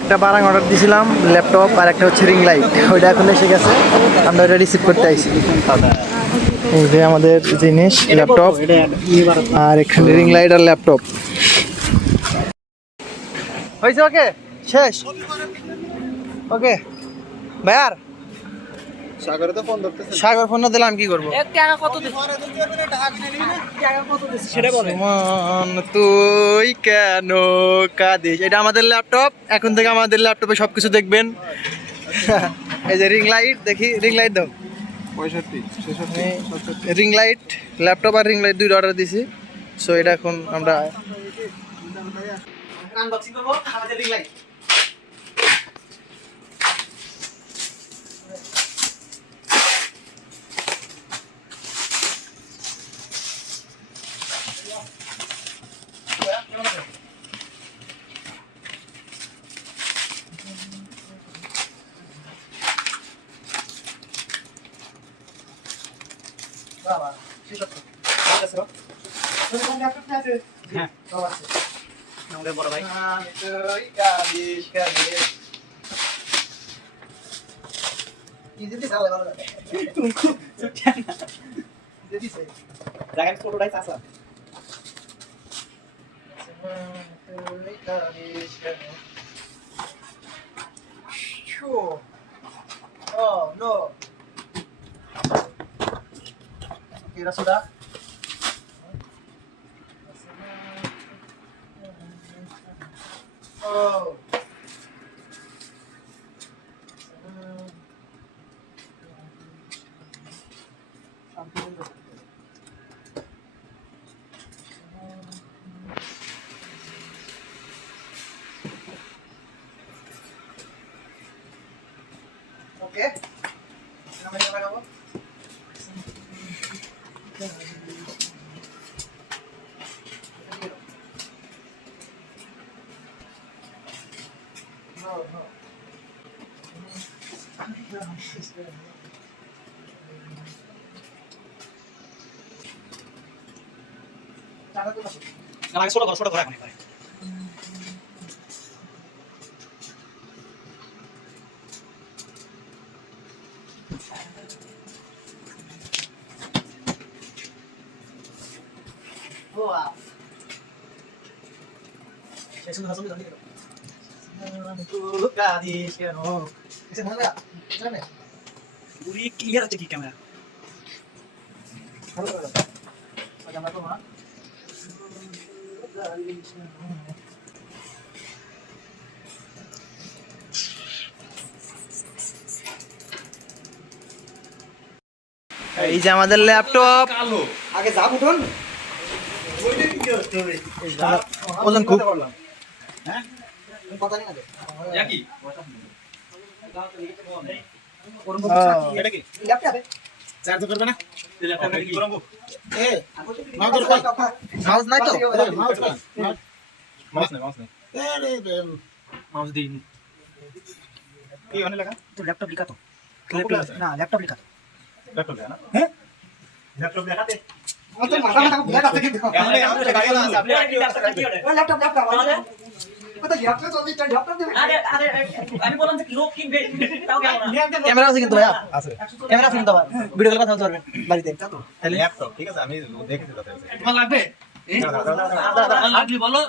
একটা বারাং অর্ডার দিয়েছিলাম, ল্যাপটপ আর একটা হচ্ছে রিং লাইট, ওইটা এখন এসে গেছে, আমরা ওইটা রিসিভ করতে আইছি। এই যে আমাদের জিনিস, ল্যাপটপ আর এখানে রিং লাইট আর ল্যাপটপ হয়েছে। ওকে, শেষ। ওকে ভাইয়ার সাগরে তো ফোন ধরতেছে। সাগর ফোন না দিলে আমি কি করবো? সুমন তুই কেন কাঁদিস? এটা আমাদের ল্যাপটপ, এখন থেকে আমাদের ল্যাপটপে সবকিছু দেখবেন। এই যে রিং লাইট, দেখি রিং লাইট দাও। 65, 66, রিং লাইট, ল্যাপটপ আর রিং লাইট দুইটা অর্ডার দিছি। সো এটা এখন আমরা আনবক্সিং করব আমাদের রিং লাইট। বাবা ঠিক আছে, ঠিক আছে। তুমি ল্যাপটপ আছে? হ্যাঁ, সব আছে। আমাদের বড় ভাই তুই কাঁদিস কাঁদিস। কি যদি চালে ভালো লাগে তুমি কেন যদি সে জায়গা ফটোটাই চাচা তুই কাঁদিস কাঁদিস। Sure. Oh no. Kira sudah. Oh. Oke. Namanya apa? No, no. আমাকে ছোট করে এখন Wow. শেষ সুন্দর সুন্দর জানি Tuh kadis kan. Oh. Bisa mana enggak? Bisa nih. Puri clear আছে কি camera Halo. Macam apa, Mak? এই যে আমাদের ল্যাপটপ। আগে যা উঠুন। ওজন খুব। হ্যাঁ কথা নেই আগে। কি এটা কি? ল্যাপটপ আছে। চার্জ করবে না? ল্যাপটপটা কি করব এ, মাউস কই? মাউস নাই তো? মাউস নেই। মাউস দিন কি ওখানে লেখা? তো ল্যাপটপ লিখা তো ল্যাপটপ না ল্যাপটপ লিখা ল্যাপটপ না? হ্যাঁ ল্যাপটপ দেখাতে? আমাদের মাথা ব্ল্যাক আছে কিন্তু। আমাদের গাড়ি আছে আপনি ওই ল্যাপটপ আমাদের। কত ল্যাপটপ চলছে এটা ল্যাপটপ দেবে? আরে আমি বললাম যে লোক কিনবে তাও কেমন না ক্যামেরা আছে কিন্তু ভাইয়া। আছে। ক্যামেরা আছে কিন্তু আবার। ভিডিও কল কথা বলতে পারবেন বাড়িতে। তাহলে ল্যাপটপ ঠিক আছে আমি দেখেছি তাতে। তোমার লাগবে দাদা লাগবে বলো